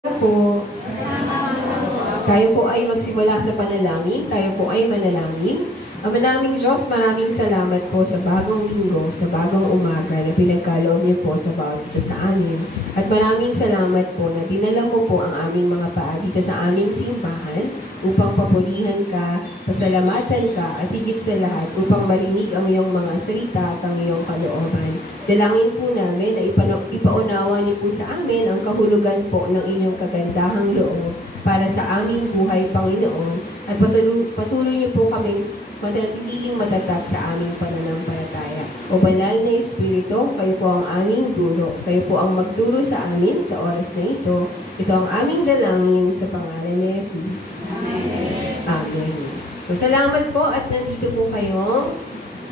Po, tayo po ay magsimula sa panalangin, tayo po ay manalangin. Manaming Diyos, maraming salamat po sa bagong linggo, sa bagong umaga na pinagkaloob niyo po sa bawat isa sa amin. At maraming salamat po na dinala mo po ang aming mga paa dito sa aming simbahan upang papulihan ka, pasalamatan ka, at higit sa lahat upang marinig ang iyong mga salita at ang iyong kalooban. Dalangin po namin na ipaunawa niyo po sa amin ang kahulugan po ng inyong kagandahang loob para sa aming buhay, Panginoon, at patuloy niyo po kami manatiling matatag sa aming pananampalataya. O banal na Espiritu, kayo po ang aming guro. Kayo po ang magturo sa amin sa oras na ito. Ito ang aming dalangin sa pangalan ni Jesus. Amen. Amen. So, salamat po at nandito po kayo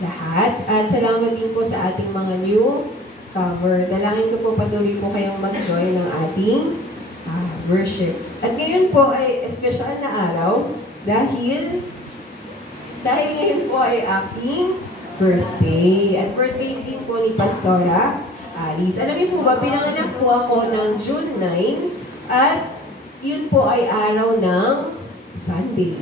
lahat. At salamat din po sa ating mga new cover. Dalangin ko po patuloy po kayong mag-join ng ating worship. At ngayon po ay espesyal na araw dahil ngayon po ay aking birthday. At birthday din po ni Pastora Alice. Alam niyo po ba, pinanganak po ako ng June 9 at yun po ay araw ng Sunday.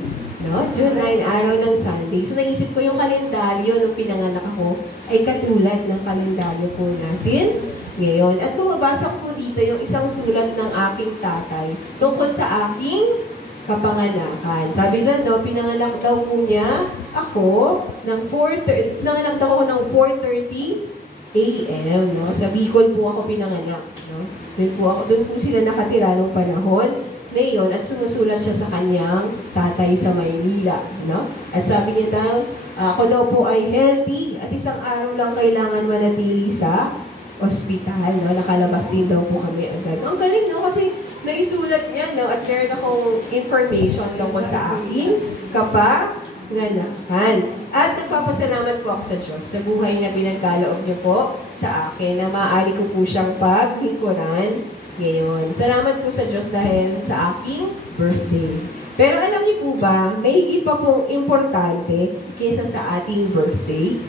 No? June 9, araw ng Sunday. So naisip ko yung kalendaryo nung pinanganak ako ay katulad ng kalendaryo po natin ngayon. At bumabasa ko po dito yung isang sulat ng aking tatay tungkol sa aking kapanganakan. Sabi doon, no, pinanganak daw po niya ako ng 4:30, pinanganak daw ako ng 4:30 a.m. No? Sa Bicol po ako pinanganak. No? Doon po sila nakatira nung panahon na iyon at sumusulat siya sa kanyang tatay sa Maynila. No? At sabi niya daw, ako daw po ay healthy at isang araw lang kailangan manatili sa ospital. No? Nakalabas din daw po kami agad. Ang galing, no? Kasi naisulat niya, no? At meron akong information tungkol sa aking kapanganakan. At nagpapasalamat po ako sa Diyos sa buhay na pinagkaloob niyo po sa akin na maaari ko po siyang paglingkuran ngayon. Salamat po sa Diyos dahil sa aking birthday. Pero alam niyo po ba, may higit pa pong importante kaysa sa ating birthday?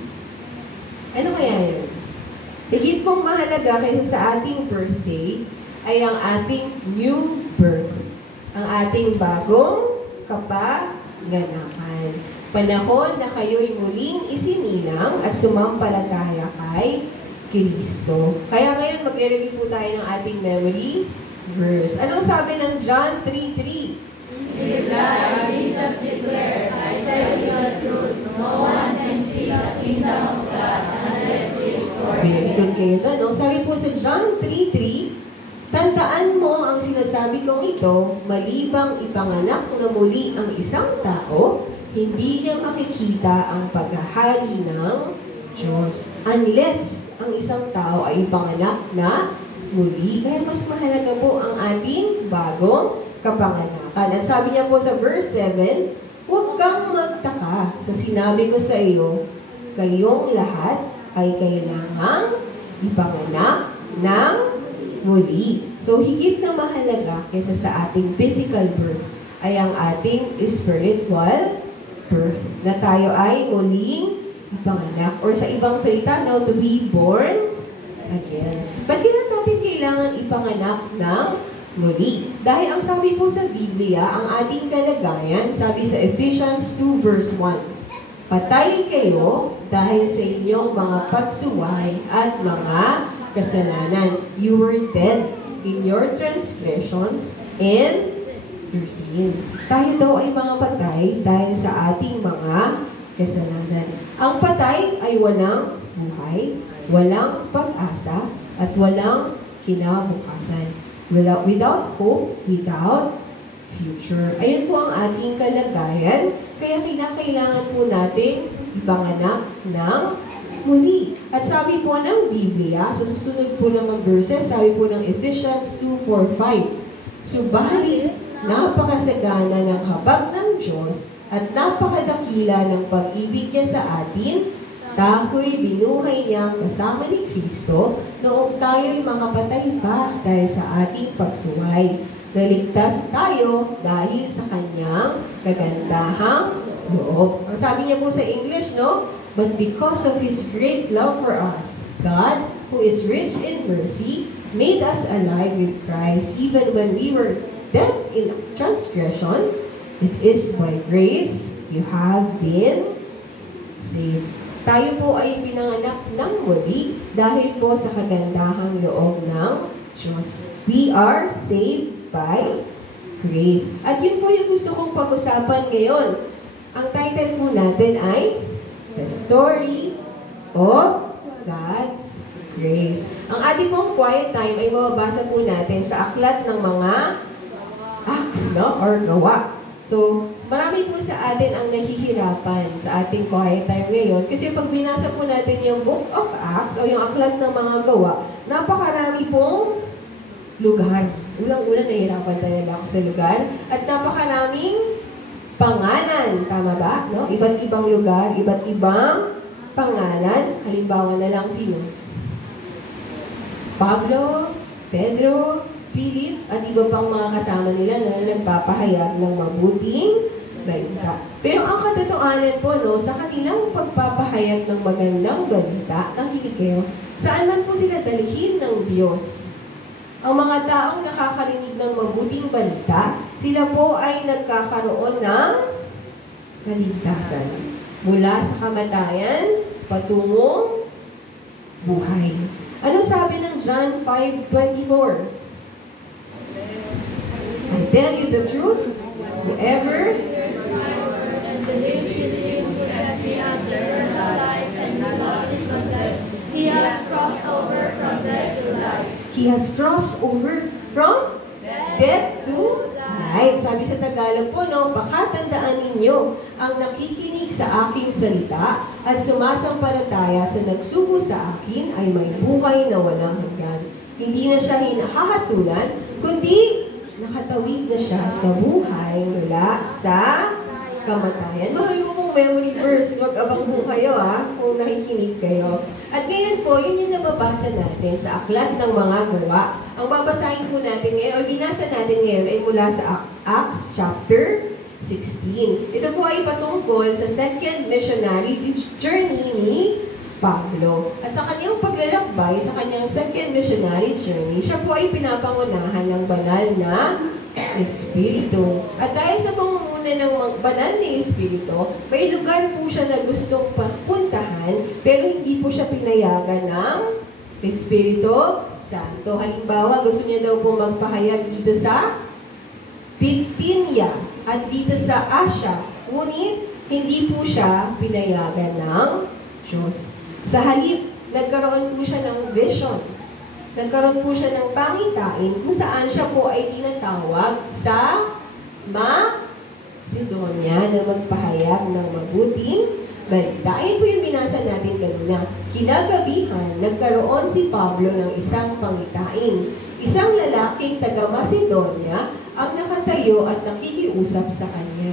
Ano kaya yun? Higit pong mahalaga kaysa sa ating birthday ay ang ating new birth. Ang ating bagong kapanganakan. Panahon na kayo'y muling isinilang at sumampalataya kay Kristo. Kaya ngayon magre-review po tayo ng ating memory verse. Anong sabi ng John 3:3? Jesus declared, I tell you the truth, no one can see the kingdom of God unless he is for Very good kayo dyan, no? Sabi po sa John 3:3, tandaan mo ang sinasabi kong ito, malibang ipanganak na muli ang isang tao, hindi niya makikita ang paghahari ng Diyos. Unless ang isang tao ay ipanganak na muli. Kaya mas mahalaga po ang ating bagong kapanganakan. At sabi niya po sa verse 7, huwag kang magtaka sa sinabi ko sa iyo, kayong lahat ay kailangang ipanganak ng muli. So, higit na mahalaga kaysa sa ating physical birth ay ang ating spiritual birth. Na tayo ay muling ipanganak. Or sa ibang salita, now to be born again. Ba't din natin kailangan ipanganak ng muli? Dahil ang sabi po sa Biblia, ang ating kalagayan, sabi sa Ephesians 2 verse 1, patay kayo dahil sa inyong mga pagsuway at mga kasalanan. You were dead in your transgressions and your sin. Tayo daw ay mga patay dahil sa ating mga kasalanan. Ang patay ay walang buhay, walang pag-asa, at walang kinabukasan. Without hope, without future. Ayun po ang ating kalagayan, kaya kinakailangan po natin ipanganak ng muli. At sabi po ng Biblia, sa susunod po ng verses, sabi po ng Ephesians 2:4-5, subalit, napakasagana ng habag ng Diyos at napakadakila ng pag-ibig niya sa atin, tako'y binuhay niya kasama ni Kristo noong tayo'y makapatay pa dahil sa ating pagsuway. Naligtas tayo dahil sa kanyang kagandahang loob. Ang sabi niya po sa English, no? But because of His great love for us, God, who is rich in mercy, made us alive with Christ even when we were dead in transgression. It is by grace you have been saved. Tayo po ay pinanganak ng muli dahil po sa kagandahang loob ng Diyos. We are saved by grace. At yun po yung gusto kong pag-usapan ngayon. Ang title po natin ay The Story of God's Grace. Ang ating pong quiet time ay mababasa po natin sa aklat ng mga acts, no? Or gawa. So, marami po sa atin ang nahihirapan sa ating quiet time ngayon. Kasi pag binasa po natin yung Book of Acts o yung aklat ng mga gawa, napakarami pong lugar. Ulang-ulang nahihirapan talaga ako sa lugar. At napakaraming pangalan. Tama ba? No? Iba't ibang lugar, iba't ibang pangalan. Halimbawa na lang sino? Pablo, Pedro, Philip, at iba pang mga kasama nila na nagpapahayag ng mabuting balita. Pero ang katotohanan po, no, sa kanilang pagpapahayag ng magandang balita, nakikinig kayo, saan man po sila dalhin ng Diyos? Ang mga taong nakakarinig ng mabuting balita, sila po ay nagkakaroon ng kaligtasan. Mula sa kamatayan, patungong buhay. Ano sabi ng John 5:24? I tell you the truth, whoever and believes his name that he has eternal life and not from death, he has crossed over from death to life. He has crossed over from death to life. Sabi sa Tagalog po, no, pakatandaan ninyo ang nakikinig sa aking salita at sumasampalataya sa nagsugo sa akin ay may buhay na walang hanggan. Hindi na siya hinahatulan, kundi nakatawid na siya sa buhay mula sa kamatayan. Mahal mo pong memory verse, mag-abang po kayo kung nakikinig kayo. At ngayon po, yun yung nababasa natin sa aklat ng mga gawa. Ang babasahin po natin ngayon, o binasa natin ngayon ay mula sa Acts chapter 16. Ito po ay patungkol sa second missionary journey ni Pablo. At sa kanyang paglalakbay, sa kanyang second missionary journey, siya po ay pinapangunahan ng banal na Espiritu. At dahil sa pangunguna ng banal na Espiritu, may lugar po siya na gustong puntahan, pero hindi po siya pinayagan ng Espiritu Santo. Halimbawa, gusto niya daw po magpahayag dito sa Bithynia at dito sa Asia. Ngunit, hindi po siya pinayagan ng Diyos. Sa halip, nagkaroon po siya ng vision. Nagkaroon po siya ng pangitain kung saan siya po ay tinatawag sa Macedonia na magpahayag ng mabuting balita. Ayun po yung binasa natin kanina. Kinagabihan, nagkaroon si Pablo ng isang pangitain. Isang lalaking taga-Macedonia ang nakatayo at nakikiusap sa kanya.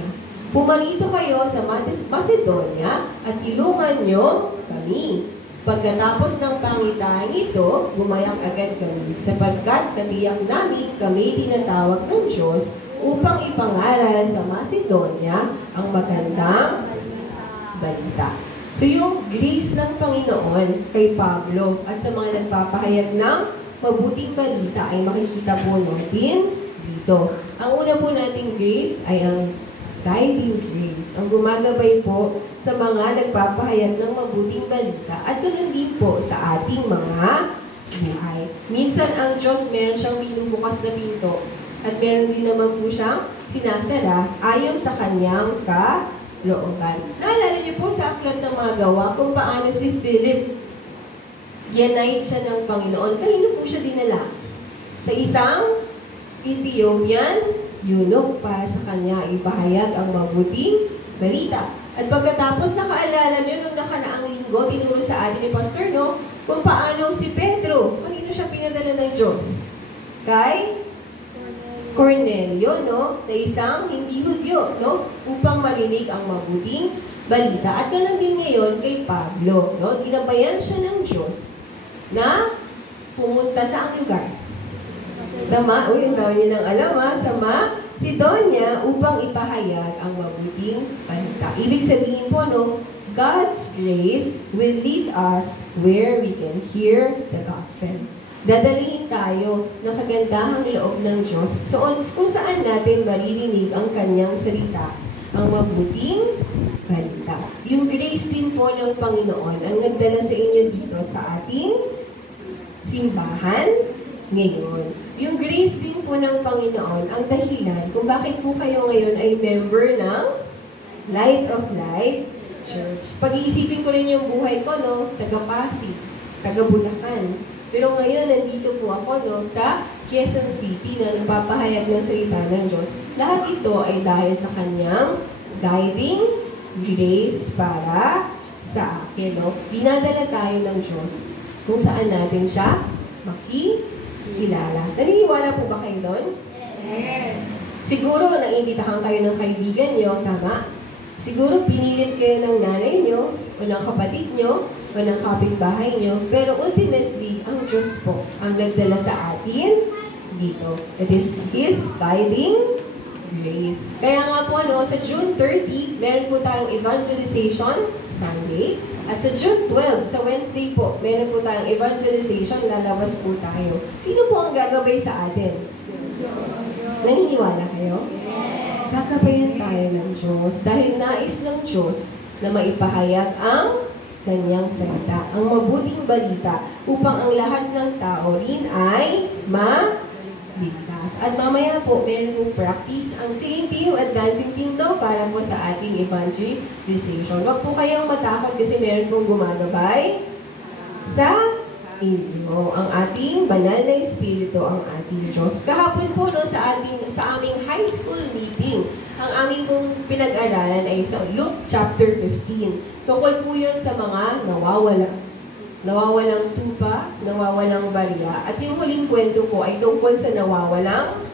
Pumarito kayo sa Macedonia at ilungan nyo kami. Pagkatapos ng pangitain ito, gumayak agad kami, sapagkat katiyak namin kami tinatawag ng Diyos upang ipangaral sa Macedonia ang magandang balita. So yung grace ng Panginoon kay Pablo at sa mga nagpapahayag ng mabuting balita ay makikita po natin dito. Ang una po nating grace ay ang guiding grace, ang gumagabay po sa mga nagpapahayag ng mabuting balita at ganoon din po sa ating mga buhay. Minsan ang Diyos meron siyang binubukas na pinto at meron din naman po siyang sinasara ayon sa kanyang kalooban. Naalala niyo po sa aklat ng mga gawa kung paano si Philip ginayad siya ng Panginoon. Kanino po siya dinala? Sa isang Ethiopian eunuch para sa kanya ipahayag ang mabuting balita. At pagkatapos nakaalala niyo nung nakaraang linggo, tinuro sa atin ni Pastor, no, kung paano si Pedro, kanino siya pinadala ng Diyos? Kay Cornelio, no, na isang hindi Hudyo, no, upang marinig ang mabuting balita. At ganoon din ngayon kay Pablo, no, ginabayan siya ng Diyos na pumunta sa ang lugar. Ang dami niyo nang alam sa Macedonia upang ipahayag ang mabuting balita. Ibig sabihin po, no, God's grace will lead us where we can hear the gospel. Dadalhin tayo ng kagandahang loob ng Diyos kung saan natin maririnig ang kanyang salita, ang mabuting balita. Yung grace din po ng Panginoon ang nagdala sa inyo dito sa ating simbahan ngayon. Yung grace din po ng Panginoon ang dahilan kung bakit po kayo ngayon ay member ng Light of Life Church. Pag-iisipin ko rin yung buhay ko, no? Taga-Pasig, taga-Bulacan. Pero ngayon, nandito po ako, no? Sa Quezon City na nagpapahayag ng salita ng Diyos. Lahat ito ay dahil sa kanyang guiding grace para sa akin, no? Dinadala tayo ng Diyos kung saan natin siya makikilala. Naniniwala po ba kayo doon? Yes. Siguro, naimbitahan kayo ng kaibigan nyo, tama? Siguro, pinilit kayo ng nanay nyo, o ng kapatid nyo, o ng kapitbahay nyo. Pero ultimately, ang Diyos po ang nagdala sa atin dito. It is His guiding grace. Kaya nga po, no, sa June 30, meron po tayong Evangelization Sunday. At sa June 12, sa Wednesday po, meron po tayong evangelization, lalabas po tayo. Sino po ang gagabay sa atin? Naniniwala kayo? Kakabayan tayo ng Diyos dahil nais ng Diyos na maipahayag ang kanyang salita, ang mabuting balita, upang ang lahat ng tao rin ay maligtas. At mamaya po, meron pong practice ang singing team at dancing team, no, para po sa ating evangelization. Huwag po kayong matakot kasi meron pong gumagabay sa inyo. Ang ating banal na espiritu, ang ating Diyos. Kahapon po, no, sa aming high school meeting, ang aming pong pinag-aralan ay sa Luke chapter 15. Tungkol po yun sa mga nawawalang tupa, nawawalang barya. At yung huling kwento po ay tungkol sa nawawalang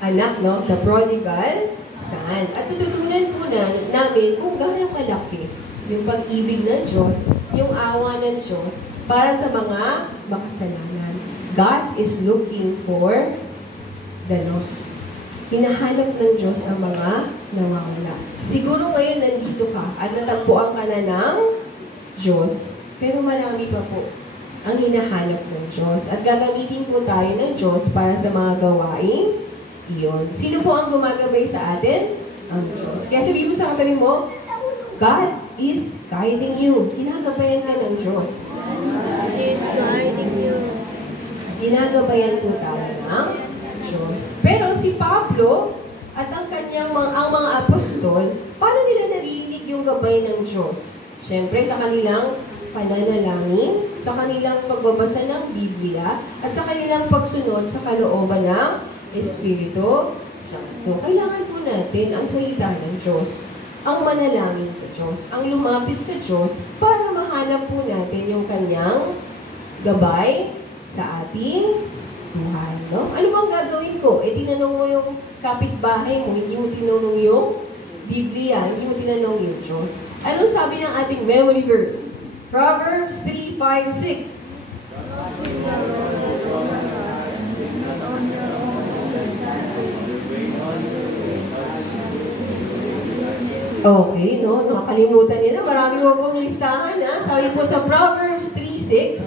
anak, no? The prodigal son. At tututunan po namin kung gaano kalaki yung pag-ibig ng Diyos, yung awa ng Diyos para sa mga makasalanan. God is looking for the lost. Hinahanap ng Diyos ang mga nawawala. Siguro ngayon nandito ka at natagpuan ka na ng Diyos, pero marami pa po ang hinahanap ng Diyos. At gagamitin po tayo ng Diyos para sa mga gawain iyon. Sino po ang gumagabay sa atin? Ang Diyos. Kaya sabihin mo sa katabi mo, God is guiding you. Ginagabayan ka ng Diyos. God is guiding you. Ginagabayan po tayo ng Diyos. Pero si Pablo at ang mga apostol, paano nila naririnig yung gabay ng Diyos? Siyempre, sa kanilang pananalangin, sa kanilang pagbabasa ng Biblia, at sa kanilang pagsunod sa kalooban ng Espiritu Santo. Kailangan po natin ang salita ng Diyos, ang manalangin sa Diyos, ang lumapit sa Diyos para mahanap po natin yung kanyang gabay sa ating buhay. No? Ano bang gagawin ko? Tinanong mo yung kapitbahay mo, hindi mo tinanong yung Biblia, hindi mo tinanong yung Diyos. Ano sabi ng ating memory verse? Proverbs 3:5-6. Okay, no? Nakakalimutan nila. Marami ko pong listahan, ha? Sabi po sa Proverbs 3:6,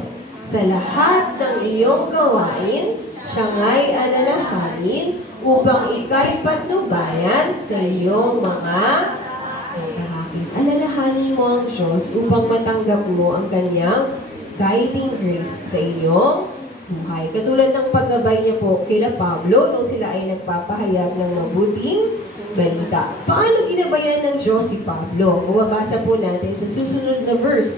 sa lahat ng iyong gawain, siya nga'y alalahanin upang ika'y patnubayan sa iyong mga pagkakakit. Alalahanin mo ang Diyos upang matanggap mo ang kanyang guiding grace sa iyong buhay. Katulad ng paggabay niya po kila Pablo nung sila ay nagpapahayag ng mabuting balita. Paano ginabayan ng Diyos si Pablo? Mababasa po natin sa susunod na verse.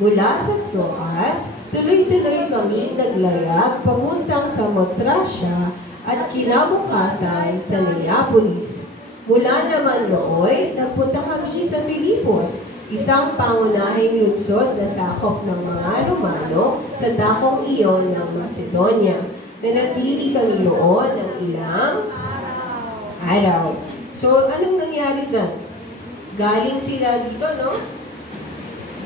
Mula sa Troas, tuloy-tuloy kami naglayag pamuntang sa Motrasya at kinabukasan sa Neapolis. Mula naman nooy, nagpunta kami sa Filipos, isang pangunahing lungsod na sakop ng mga Romano sa dakong iyon ng Macedonia. Nanatili kami noon ng ilang araw. So, anong nangyari dyan? Galing sila dito, no?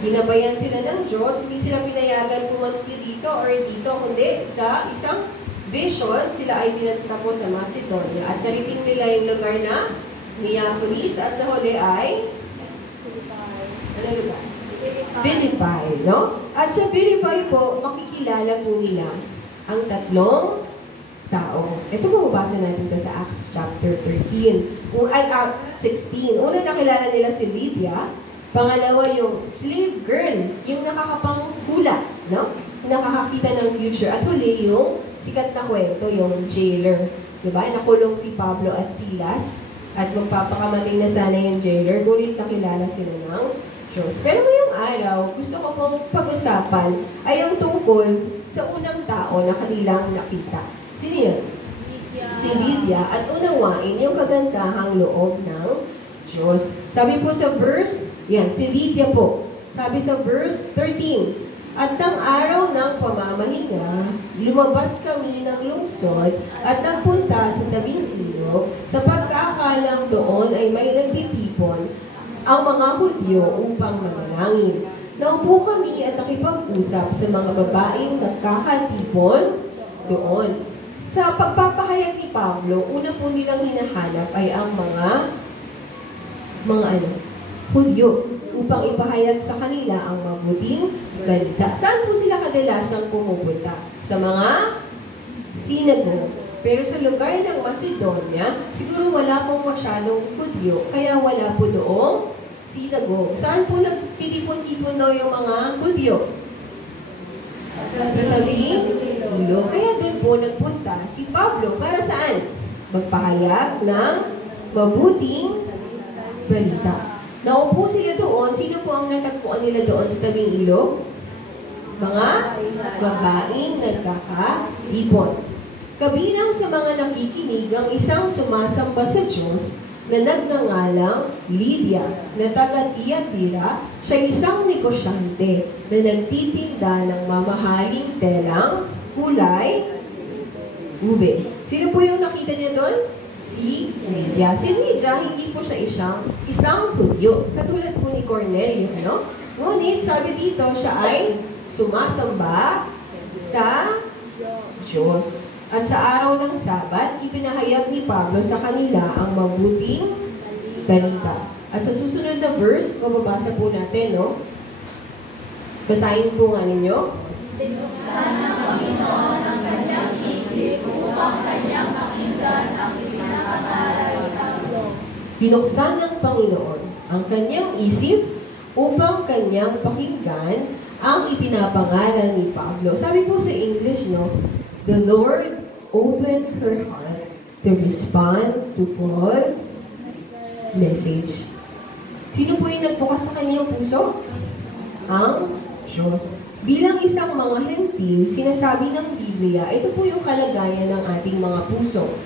Binabayan sila ng Diyos, hindi sila pinayagan pumunti dito or dito, kundi sa isang vision, sila ay pinatita po sa Macedonia. At nariting nila yung lugar na Neapolis at sa huli ay ano lugar? Philippi, no? At sa Philippi po, makikilala po nila ang tatlong tao. Ito mababasa natin ito sa Acts chapter 13. At 16. Una nakilala nila si Lydia. Pangalawa yung slave girl, yung nakakapanghula, no? Nakakakita ng future. At huli yung sikat na kwento, yung jailer. Diba? Nakulong si Pablo at Silas. At magpapakamatay na sana yung jailer. Ngunit nakilala sila ng Diyos. Pero ngayong araw, gusto ko pong pag-usapan ay ang tungkol sa unang tao na kanilang nakita. Sino yun? Si Lydia. At unawain yung kagandahang loob ng Diyos. Sabi po sa verse, yan, si Lydia po. Sabi sa verse 13, at ng araw ng pamamahinga, lumabas kami ng lungsod at nagpunta sa tabing ilog sa pagkakalang doon ay may nagtitipon ang mga Hudyo upang manalangin. Naupo kami at nakipag-usap sa mga babaeng nagkakatipon doon. Sa pagpapahayag ni Pablo, una po nilang hinahanap ay ang mga Hudyo upang ipahayag sa kanila ang mabuting balita. Saan po sila kadalasang pumupunta? Sa mga sinagogue. Pero sa lugar ng Macedonia, siguro wala pong masyadong Hudyo, kaya wala po doong sinagogue. Saan po nagtitipon-tipon daw yung mga Hudyo? Sa tabing ilog. Kaya doon po nagpunta si Pablo para saan? Magpahayag ng mabuting balita. Naupo sila doon. Sino po ang natagpuan nila doon sa tabing ilog? Mga babaeng nagkakatipon. Kabilang sa mga nakikinig ang isang sumasamba sa Diyos na nagngangalang Lydia, na taga-Thyatira. Siya isang negosyante na nagtitinda ng mamahaling telang kulay ube. Sino po yung nakita niya doon? Si Lydia. Si Lydia, hindi po siya isang Hudyo. Katulad po ni Cornelio, no? Ngunit, sabi dito, siya ay sumasamba sa Diyos. At sa araw ng Sabat, ipinahayag ni Pablo sa kanila ang mabuting balita. At sa susunod na verse, mababasa po natin, no? Basahin po nga ninyo. Binuksan ng Panginoon ang kanyang isip upang kanyang pakinggan ang ipinakatalay ni Pablo. Binuksan ng Panginoon ang kanyang isip upang kanyang pakinggan ang ipinapangaral ni Pablo. Sabi po sa English, no? The Lord opened her heart to respond to Paul's message. Sino po yung nagbukas sa kanyang puso? Ang Diyos. Bilang isang mga hentil, sinasabi ng Biblia, ito po yung kalagayan ng ating mga puso.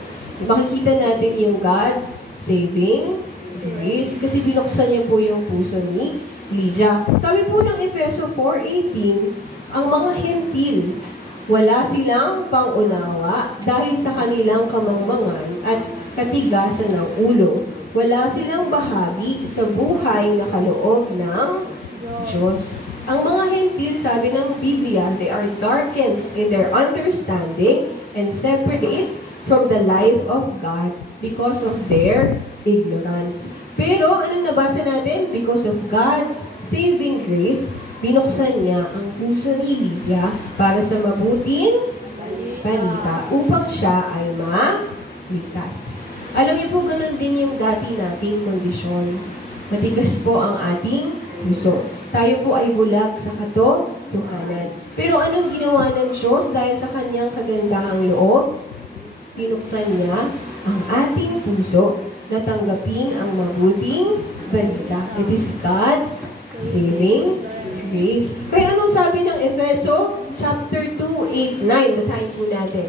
Makikita natin yung God's saving grace kasi binuksan niya po yung puso ni Lydia. Sabi po ng Efeso 4:18, ang mga hentil, wala silang pangunawa dahil sa kanilang kamangmangan at katigasan ng ulo. Wala silang bahagi sa buhay na kaloob ng Diyos. Ang mga hentil, sabi ng Biblia, they are darkened in their understanding and separate from the life of God because of their ignorance. Pero, anong nabasa natin? Because of God's saving grace, binuksan niya ang puso ni Lydia para sa mabuting balita upang siya ay maligtas. Alam niyo po, ganun din yung dati nating kondisyon. Matigas po ang ating puso. Tayo po ay bulag sa katotohanan. Pero anong ginawa ng Diyos dahil sa kanyang kagandahang loob? Binuksan niya ang ating puso na tanggapin ang mabuting balita. It is God's saving grace. Kaya anong sabi ng Efeso chapter 2:8-9? Basahin po natin.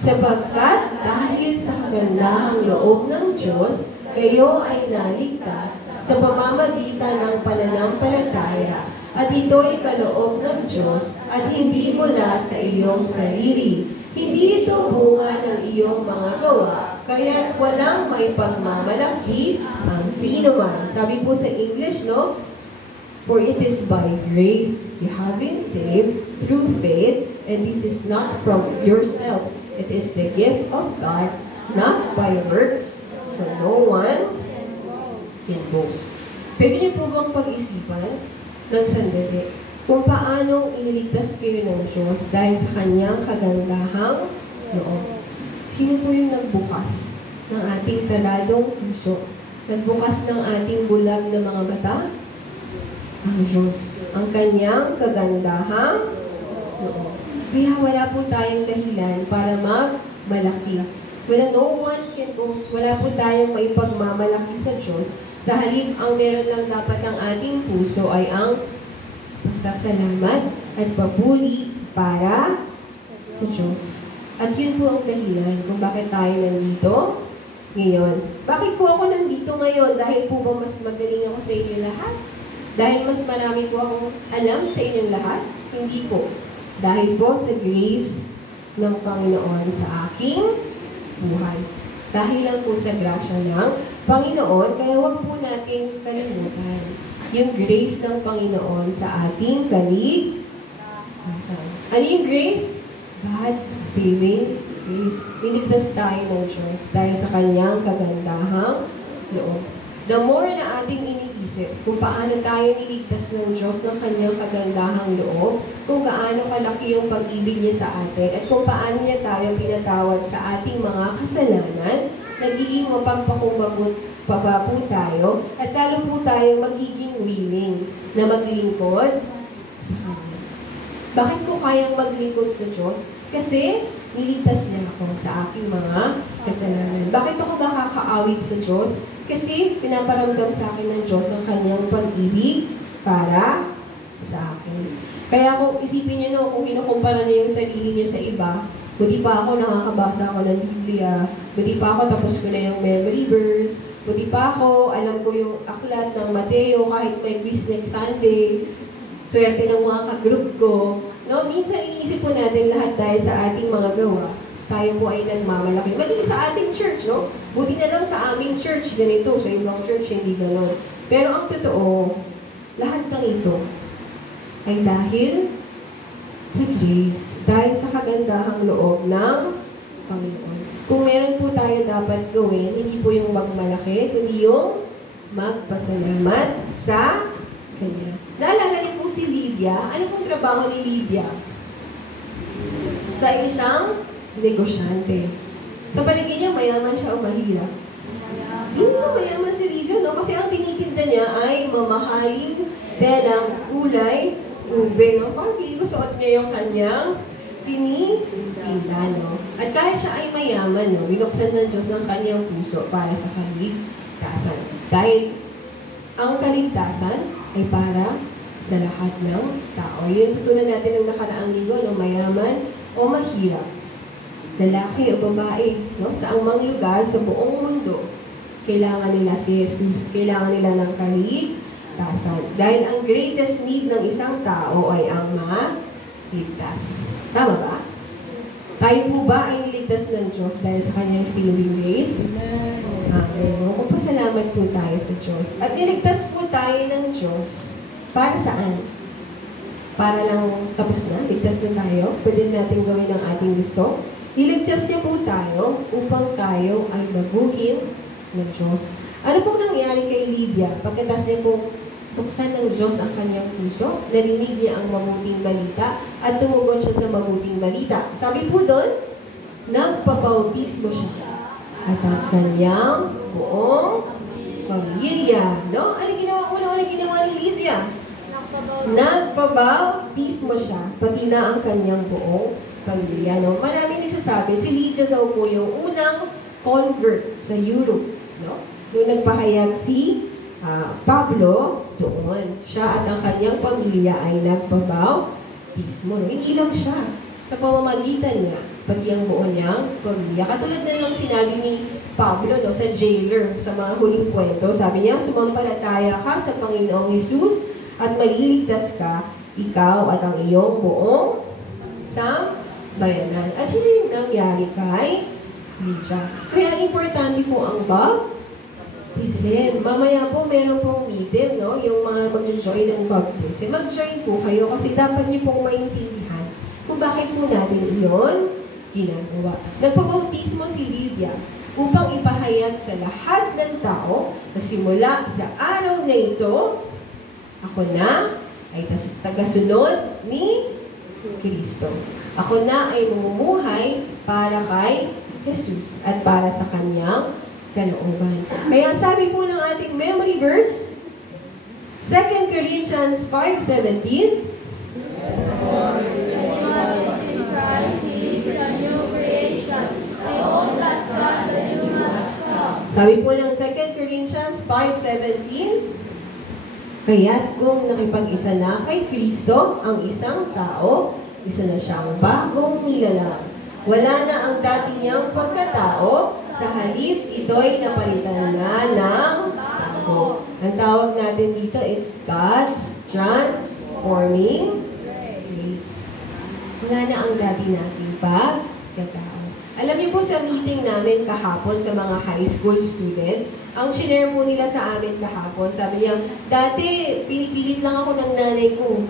Sapagkat dahil sa kagandahang loob ng Diyos, kayo ay naligtas sa pamamagitan ng pananampalataya. At ito'y kaloob ng Diyos at hindi mula sa iyong sarili. Hindi ito bunga ng iyong mga gawa, kaya walang may pagmamalaki ang sino man. Sabi po sa English, no? For it is by grace you have been saved through faith, and this is not from yourself. It is the gift of God, not by works, so no one can boast. Pwede niyo po bang pag-isipan ng sandali? kung paano iniligtas kayo ng Diyos dahil sa kanyang kagandahang loob. Sino po yung nagbukas ng ating saradong puso? Nagbukas ng ating bulag na mga mata? Ang Diyos. Ang kanyang kagandahang loob. Kaya wala po tayong dahilan para magmalaki. No one can boast. Wala po tayong maipagmamalaki sa Diyos. Sa halip, ang meron lang dapat ng ating puso ay ang pasasalamat at papuri para sa Diyos. At yun po ang dahilan kung bakit tayo nandito ngayon. Bakit po ako nandito ngayon? Dahil po ba mas magaling ako sa inyo lahat? Dahil mas marami po akong alam sa inyong lahat? Hindi po. Dahil po sa grace ng Panginoon sa aking buhay. Dahil lang po sa grasya ng Panginoon, kaya huwag po natin kalimutan yung grace ng Panginoon sa ating kaligtasan. Ano yung grace? God's saving grace. Iligtas tayo ng Diyos dahil sa kanyang kagandahang loob. The more na ating iniisip kung paano tayo niligtas ng Diyos ng kanyang kagandahang loob, kung gaano kalaki yung pag-ibig niya sa atin, at kung paano niya tayo pinatawad sa ating mga kasalanan, nagiging mapagpakumbabot pa po tayo, at lalo po tayo magiging willing na maglingkod sa Kanya. Bakit ko kayang maglingkod sa Diyos? Kasi niligtas niya ako sa aking mga kasalanan. Bakit ako makakaawit sa Diyos? Kasi pinaparamdam sa akin ng Diyos ang kanyang pag-ibig para sa akin. Kaya kung isipin niyo no, kung kinukumpara niyo yung sarili niyo sa iba, buti pa ako nakakabasa ako ng Biblia, buti pa ako tapos ko na yung memory verse, buti pa ako alam ko yung aklat ng Mateo kahit may quiz next Sunday, swerte ng mga ka-group ko. No, minsan iniisip po natin lahat dahil sa ating mga gawa. Tayo po ay nagmamalaki. Maging sa ating church, no? Buti na lang sa aming church, ganito. Sa ibang church, hindi gano'n. Pero ang totoo, lahat ng ito ay dahil sa grace. Dahil sa kagandahang loob ng Panginoon. Kung meron po tayo dapat gawin, hindi po yung magmalaki, kundi yung magpasalamat sa Kanya. Naalala niyo po si Lydia. Ano pong trabaho ni Lydia? Sa isang negosyante. Sa paligid niya, mayaman siya o mahirap? Hindi na mayaman si Lydia, no? Kasi ang tinitinda niya ay mamahaling telang kulay ube. No? Parang hindi ko suot niya yung kanyang tinitinda, no? At kahit siya ay mayaman, no? Binuksan ng Diyos ng kanyang puso para sa kaligtasan. Dahil ang kaligtasan ay para sa lahat ng tao. Yun tutunan natin ng nakaraang linggo, no? Mayaman o mahirap, lalaki o babae, no? Sa anumang lugar sa buong mundo, kailangan nila si Jesus, kailangan nila ng kaligtasan. Dahil ang greatest need ng isang tao ay ang maligtas. Tama ba? Tayo po ba ay niligtas ng Diyos dahil sa kanyang saving grace? Amen. Magpasalamat po tayo sa Diyos. At niligtas po tayo ng Diyos para saan? Para lang tapos na, ligtas na tayo, pwede natin gawin ang ating gusto. Iligtas niya po tayo upang tayo ay baguhin ng Diyos. Ano pong nangyari kay Lydia? Pagkatapos niya pong buksan ng Diyos ang kanyang puso, narinig niya ang mabuting balita at tumugon siya sa mabuting balita. Sabi po doon, nagpabautismo siya at ang kanyang buong pamilya. No? Ano ginawa ni Lydia? Nagpabautismo siya, pati na ang kanyang buong pamilya. No? Maraming nagsasabi, si Lydia daw po yung unang convert sa Europe. No? Nung nagpahayag si Pablo, doon. Siya at ang kanyang pamilya ay nagpabautismo. Hindi lang siya. Sa pamamagitan niya, pati ang buo niyang pamilya. Katulad na lang sinabi ni Pablo, no, sa jailer, sa mga huling kwento. Sabi niya, sumampalataya ka sa Panginoong Jesus at maliligtas ka, ikaw at ang iyong buong sambayanan. At yun yung nangyari kay Lydia. Kaya importante po ang baptism. Mamaya po, meron pong meeting, no? Yung mga mag-join ng baptism. Mag-join po kayo kasi dapat niyo pong maintindihan kung bakit po natin iyon ginagawa. Nagpabautismo si Lydia upang ipahayag sa lahat ng tao na simula sa araw na ito, ako na ay tagasunod ni Kristo. Ako na ay mamumuhay para kay Jesus at para sa kanyang kalooban. Kaya sabi po ng ating memory verse, 2 Corinthians 5:17, sabi po ng 2 Corinthians 5:17, kaya't kung nakipag-isa na kay Kristo ang isang tao, isa na siyang bagong nilalang. Wala na ang dati niyang pagkatao, sa halip ito'y napalitan na ng bago. Ang tawag natin dito is God's transforming grace. Wala na ang dati nating pagkatao. Alam niyo po sa meeting namin kahapon sa mga high school student, ang shinare po nila sa amin kahapon, sabi niya, dati pinipilit lang ako ng nanay ko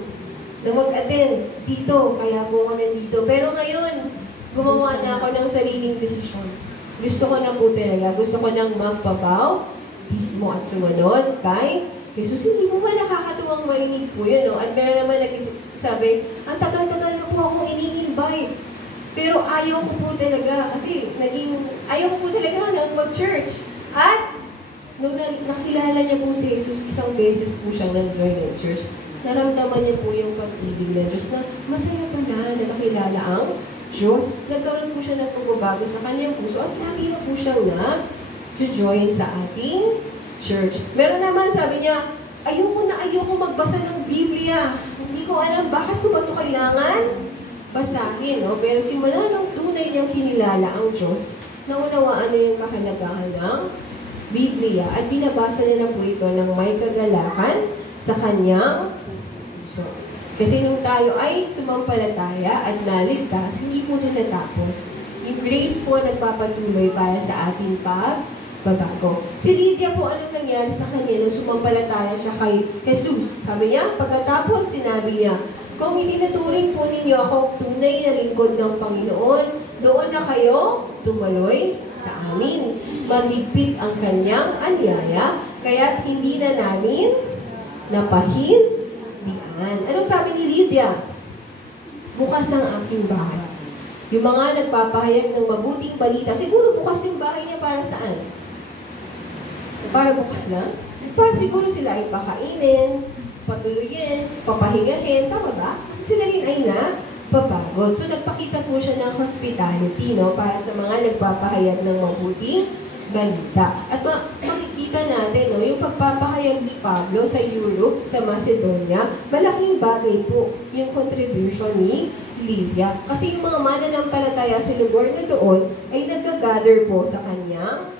na mag-attend dito, kaya po ako nandito. Pero ngayon, gumawa na ako ng sariling desisyon. Gusto ko na po talaga, gusto ko nang magpabautismo at sumunod kay Jesus. Hindi mo ba nakakatuwang marinig po yun, no? At meron naman nagsabi, ang tagal-tagal na po akong ini-invite. Pero ayaw ko po talaga, kasi ayaw ko po talaga nang mag-church. At nung nakilala niya po si Jesus, isang beses po siyang nag-join ng church, naramdaman niya po yung pag-ibig ng Diyos na masaya pa na nakilala ang Diyos. Nagkaroon po siya ng pagbabago sa kanyang puso at lagi na po siyang nag-join sa ating church. Meron naman, sabi niya, ayoko magbasa ng Biblia. Hindi ko alam bakit ko ba ito kailangan basahin, no? Pero simula nung tunay niyang kinilala ang Diyos, naunawaan na yung kahalagahan ng Biblia at binabasa niya na po ito ng may kagalakan sa kanyang puso. Kasi nung tayo ay sumampalataya at naligtas, hindi po ito natapos. Yung grace po nagpapatuloy para sa ating pagbabago. Si Lydia po, anong nangyari sa kanya nung sumampalataya siya kay Jesus? Sabi niya, pagkatapos sinabi niya, kung itinaturing po ninyo ako tunay na lingkod ng Panginoon, doon na kayo tumaloy sa amin. Magigpit ang kanyang anyaya, kaya't hindi na namin napahindian. Anong sabi ni Lydia? Bukas ang aking bahay. Yung mga nagpapahayag ng mabuting balita, siguro bukas yung bahay niya para saan? Para bukas lang? Para siguro sila ay pakainin, patuluyin, papahingahin, tama ba? Kasi sila rin ay napapagod. So, nagpakita po siya ng hospitality, no? Para sa mga nagpapahayag ng mabuting balita. At makikita natin, no? Yung pagpapahayag ni Pablo sa Europe, sa Macedonia, malaking bagay po yung contribution ni Lydia. Kasi yung mga mananampalataya sa lugar na doon ay nag-gather po sa kanyang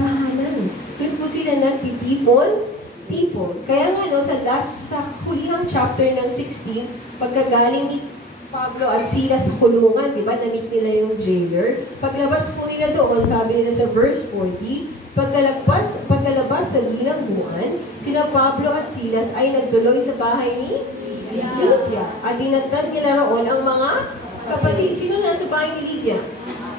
tahanan. Doon po sila nagtitipon. Kaya nga, no, sa hulihang chapter ng 16, pagkagaling ni Pablo at Silas sa kulungan, di ba, na-meet nila yung jailer. Paglabas po nila doon, sabi nila sa verse 40, pagkalabas sa bilangguan, sina Pablo at Silas ay nagtuloy sa bahay ni Lydia. At dinatnan nila roon ang mga kapatid. Sino nasa bahay ni Lydia?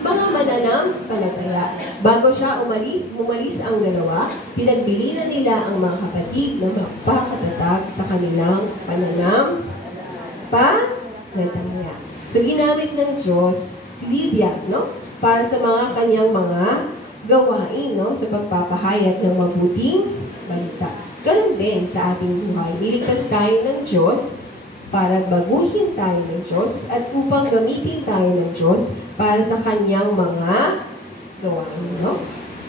Mga mananampalataya. Bago siya umalis ang dalawa, pinagbilinan nila ang mga kapatid na magpakatatag sa kanilang pananampalataya. So, ginamit ng Diyos si Lydia, no? Para sa mga kanyang mga gawain, no? Sa pagpapahayag ng mabuting balita. Ganun din sa ating buhay. Iligtas tayo ng Diyos para baguhin tayo ng Diyos at upang gamitin tayo ng Diyos para sa kanyang mga gawain, no?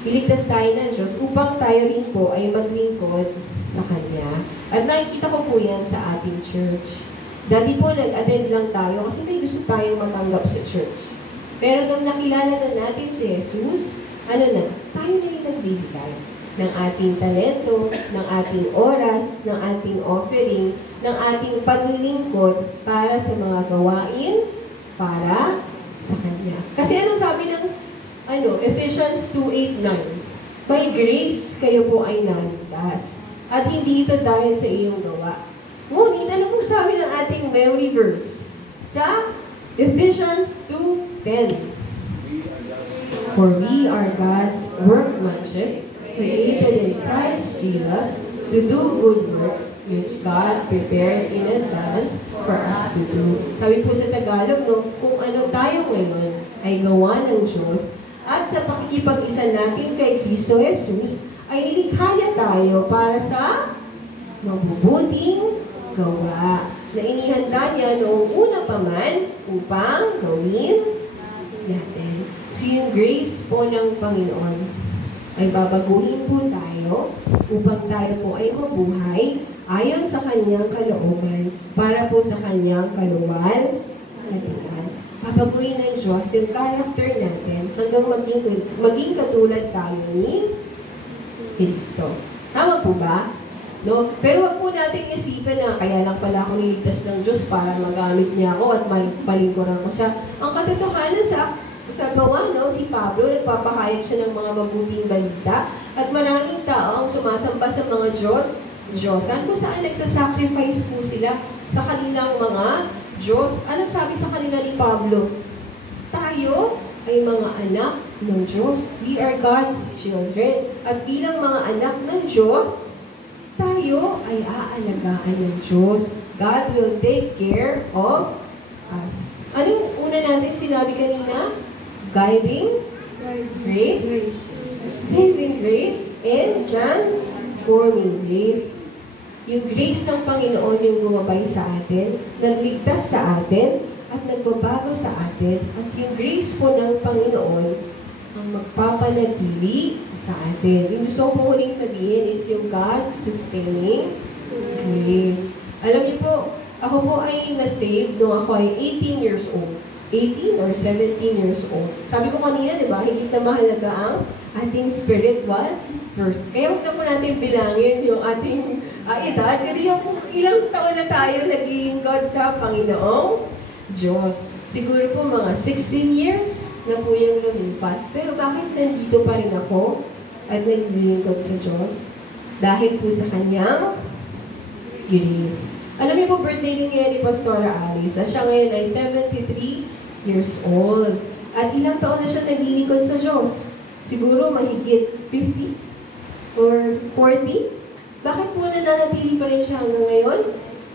Iligtas tayo ng Diyos upang tayo rin po ay maglingkod sa Kanya. At nakikita ko po yan sa ating church. Dati po nag-attend lang tayo kasi may gusto tayong matanggap sa church. Pero nung nakilala na natin si Jesus, tayo na rin nagbibigay ng ating talento, ng ating oras, ng ating offering, ng ating paglilingkod para sa mga gawain para sa Kanya. Kasi ano sabi ng Ephesians 2:8-9? By grace, kayo po ay naligtas. At hindi ito dahil sa iyong gawa. Ngunit, ano kung sabi ng ating memory verse? Sa Ephesians 2:10. For we are God's workmanship, created in Christ Jesus to do good works, which God prepared in advance for us to do. Sabi po sa Tagalog, no, kung ano tayo ngayon ay gawa ng Diyos at sa pakikipag-isa natin kay Kristo Jesus, ay ilikha niya tayo para sa mabubuting gawa na inihanda niya noong una pa man upang gawin natin. So yung grace po ng Panginoon ay babaguhin po tayo upang tayo po ay mabuhay ayon sa kanyang kalooban para po sa kanyang kaluwal katian. Babaguhin ng Diyos yung character natin hanggang maging katulad tayo ni Kristo. Tama po ba? No? Pero wag po natin isipin na kaya lang pala ako niligtas ng Diyos para magamit niya ako at malingkuran ko siya. Ang katotohanan sa gawa, no, si Pablo, nagpapahayag siya ng mga mabuting balita at maraming tao ang sumasamba sa mga Diyosan kung saan nagsasacrifice po sila sa kanilang mga Diyos. Ano sabi sa kanila ni Pablo? Tayo ay mga anak ng Diyos. We are God's children. At bilang mga anak ng Diyos, tayo ay aalagaan ng Diyos. God will take care of us. Anong una natin sinabi kanina? Guiding grace, saving grace, and transforming grace. Yung grace ng Panginoon yung gumabay sa atin, nagligtas sa atin, at nagbabago sa atin. At yung grace po ng Panginoon ang magpapanatili sa atin. Yung gusto ko huling sabihin is yung God's sustaining grace. Alam niyo po, ako po ay na-save nung ako ay 18 years old. 18 or 17 years old. Sabi ko kanina, di ba, higit na mahalaga ang ating spiritual birth. Kaya huwag na po natin bilangin yung ating edad. Kasi ilang taon na tayo naglilingkod sa Panginoong Diyos. Siguro po mga 16 years na po yung lumipas. Pero bakit nandito pa rin ako at naglilingkod sa Diyos? Dahil po sa kanyang grace. Alam niyo po, birthday din ngayon ni Pastora Alice. At siya ngayon ay 73 years old. At ilang taon na siya naglilingkod sa Diyos? Siguro mahigit 50 or 40? Bakit po nananatili pa rin siya hanggang ngayon?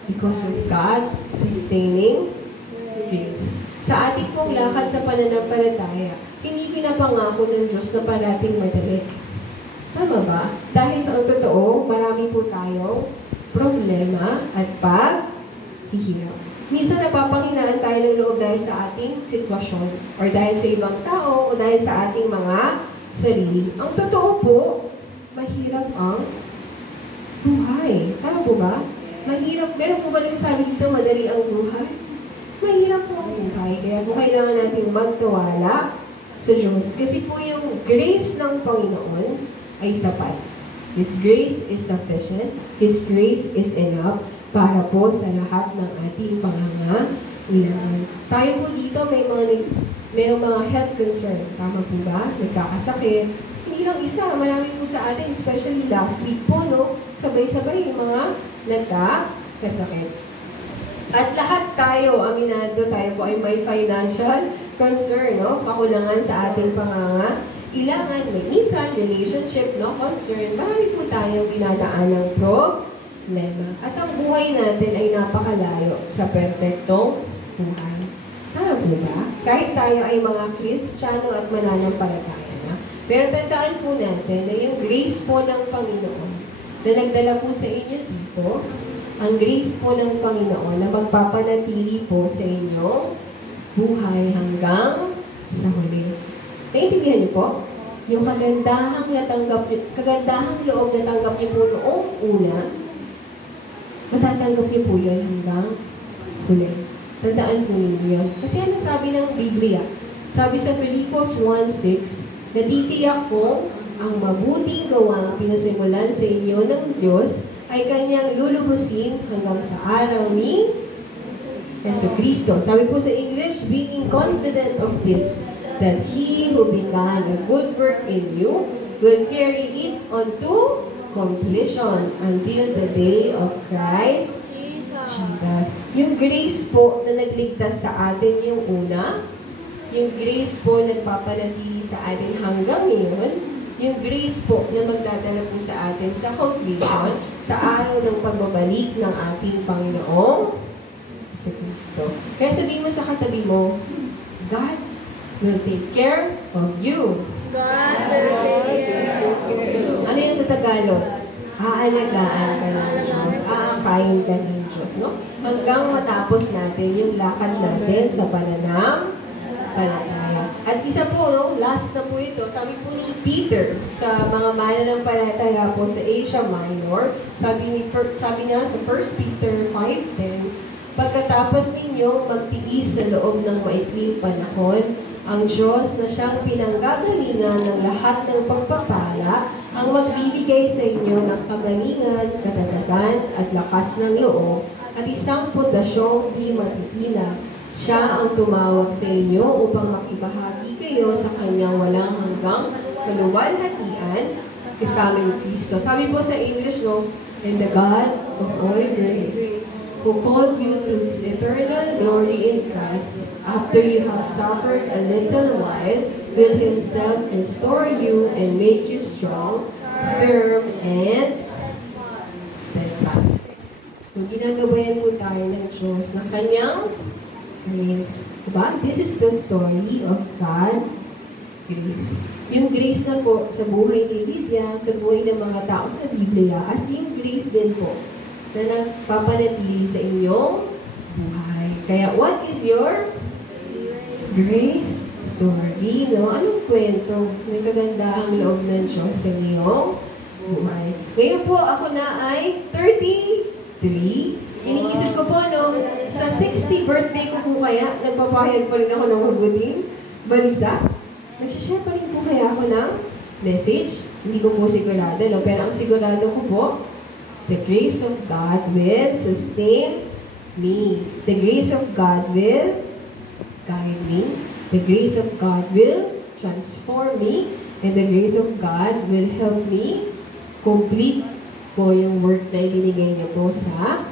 Because of God's sustaining grace. Sa ating pong lakad sa pananampalataya, hindi pinapangako ng Diyos na parating madali. Tama ba? Dahil sa totoo, marami po tayong problema at paghihirap. Minsan napapanghinaan tayo ng loob dahil sa ating sitwasyon or dahil sa ibang tao o dahil sa ating mga sarili. Ang totoo po, mahirap ang buhay. Tama po ba? Mahirap. Meron po ba nagsasabi dito madali ang buhay? Mahirap po ang buhay. Kaya po kailangan natin magtiwala sa Diyos. Kasi po yung grace ng Panginoon ay sapat. His grace is sufficient. His grace is enough para po sa lahat ng ating pangangailangan. Tayo po dito mayroong mga health concern. Tama po ba? Nagkakasakit. Hindi lang isa. Marami po sa atin, especially last week po, no? Sabay-sabay yung mga nagkakasakit. At lahat tayo, aminado tayo po ay may financial concern, no? Kakulangan sa ating pangangailangan, may minsan, relationship, no? Concern. Marami po tayong dinadaan ng problema. At ang buhay natin ay napakalayo sa perfectong buhay. Tama po ba? Kahit tayo ay mga Kristiyano at mananampalataya na. Pero tandaan po natin na yung grace po ng Panginoon na nagdala po sa inyo dito, ang grace po ng Panginoon na magpapanatili po sa inyong buhay hanggang sa huli. Naintindihan niyo po? Yung kagandahang loob na tanggap niyo po noong una, matatanggap niyo po yun hanggang huli. Tandaan po ninyo yun. Kasi ano sabi ng Biblia? Sabi sa Filipos 1:6, natitiyak ko ang mabuting gawang pinasimulan sa inyo ng Diyos ay kanyang lulubusin hanggang sa araw ni Jesucristo. Sabi po sa English, being confident of this, that He who began a good work in you will carry it on to completion until the day of Christ Jesus. Yung grace po na nagligtas sa atin yung una, yung grace po na nagpapanatili sa atin hanggang ngayon, yung grace po na magdadala po sa atin sa completion sa araw ng pagbabalik ng ating Panginoong Hesus Kristo. Kaya sabihin mo sa katabi mo, God will take care of you. God will take care of you. Ano yan sa Tagalog? Aalagaan ka ng Diyos, aakayin ka ng Diyos, no? Hanggang matapos natin yung lakad natin sa pananampalataya. At isa po, no, last na po ito, sabi po ni Peter sa mga mananampalataya po sa Asia Minor, sabi niya sa 1 Peter 5:10, pagkatapos ninyong magtiis sa loob ng maikling panahon, ang Diyos na siyang pinanggagalingan ng lahat ng pagpapala ang magbibigay sa inyo ng kagalingan, katatagan at lakas ng loob at isang pundasyong di matitila. Siya ang tumawag sa inyo upang makibahagi kayo sa kanyang walang hanggang kaluwalhatian kasama ni Kristo. Sabi po sa English, no, and the God of all grace, who called you to His eternal glory in Christ, after you have suffered a little while, will Himself restore you and make you strong, firm, and steadfast. So, ginagabayan po tayo ng Diyos ng kanyang grace. Diba? This is the story of God's grace. Yung grace na po sa buhay ni Lydia, sa buhay ng mga tao sa Biblia, as yung grace din po na nagpapanatili sa inyong buhay. Kaya, what is your grace story? No? Anong kwento? Nagkagandahang loob ng Diyos sa inyong buhay. Ngayon po, ako na ay 33. Iniisip ko po, no, sa 60th birthday ko po kaya, nagpapahayag pa rin ako ng mabuting balita. Nagsishare pa rin po kaya ako ng message. Hindi ko po sigurado, no? Pero ang sigurado ko po, the grace of God will sustain me. The grace of God will guide me. The grace of God will transform me. And the grace of God will help me complete po yung work na ibinigay niya po sa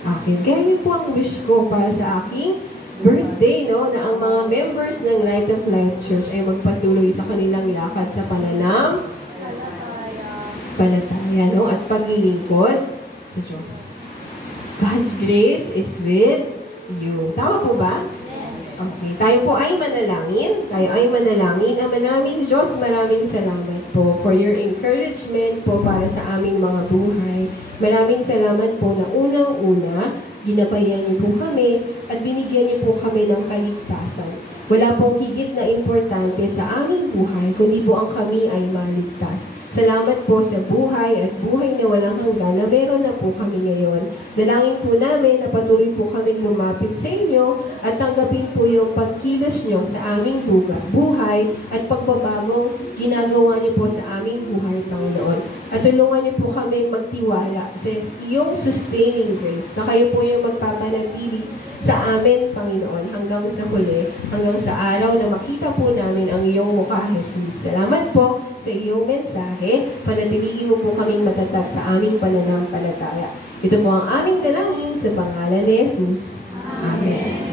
akin. Kaya yun po ang wish ko para sa aking birthday, no? Na ang mga members ng Light of Life Church ay magpatuloy sa kanilang lakad sa pananampalataya, no? At paglilingkod sa Diyos. God's grace is with you. Tama po ba? Okay. Tayo po ay manalangin. Tayo ay manalangin. Ang maraming Diyos, maraming salamat po for your encouragement po para sa aming mga buhay. Maraming salamat po na unang-una, ginabayan niyo po kami at binigyan niyo po kami ng kaligtasan. Wala pong higit na importante sa aming buhay, kundi po ang kami ay maligtas. Salamat po sa buhay at buhay na walang hanggan na meron na po kami ngayon. Dalangin po namin na patuloy po kami lumapit sa inyo at tanggapin po yung pagkilos nyo sa aming buhay at pagbabagong ginagawa niyo po sa aming buhay, Panginoon. At tulungan niyo po kami magtiwala sa iyong sustaining grace na kayo po yung magpapanatili sa amin, Panginoon, hanggang sa huli, hanggang sa araw na makita po namin ang iyong mukha, Jesus. Salamat po sa iyong mensahe. Panatilihin mo po kaming matatag sa aming pananampalataya. Ito po ang aming dalangin sa pangalan ni Jesus. Amen.